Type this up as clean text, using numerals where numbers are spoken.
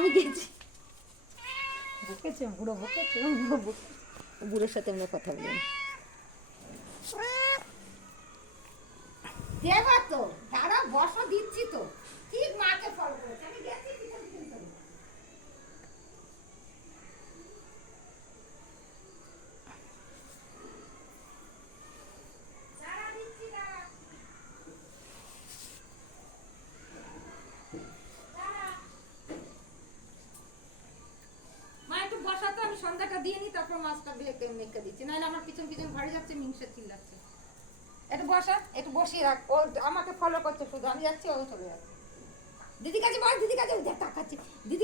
আমি গেছি, বকেছে বুড়ো, বকেছে বুড়োর সাথে আমরা কথা বলি। দেবা তো দাঁড়া, বসো, দিচ্ছি তো, ঠিক মাকে ফলো করেছে, আমি গেছি পিছন পিছন করে। দাঁড়া, দিচ্ছি, দাঁড়া। মা একটু বসা তো, আমি সন্ধ্যাটা দিয়ে নি, তারপর মাছটা মেখে দিচ্ছি, নাহলে আমার পিছন পিছন ঘরে যাচ্ছে, মিংসে চিল্লাচ্ছে। একটু বসা, একটু বসিয়ে রাখ, ও আমাকে ফলো করছে শুধু, আমি যাচ্ছি ও চলে যাচ্ছে। দিদি কাছে বল, দিদি কাছে, দেখ তাকাচ্ছি, দিদি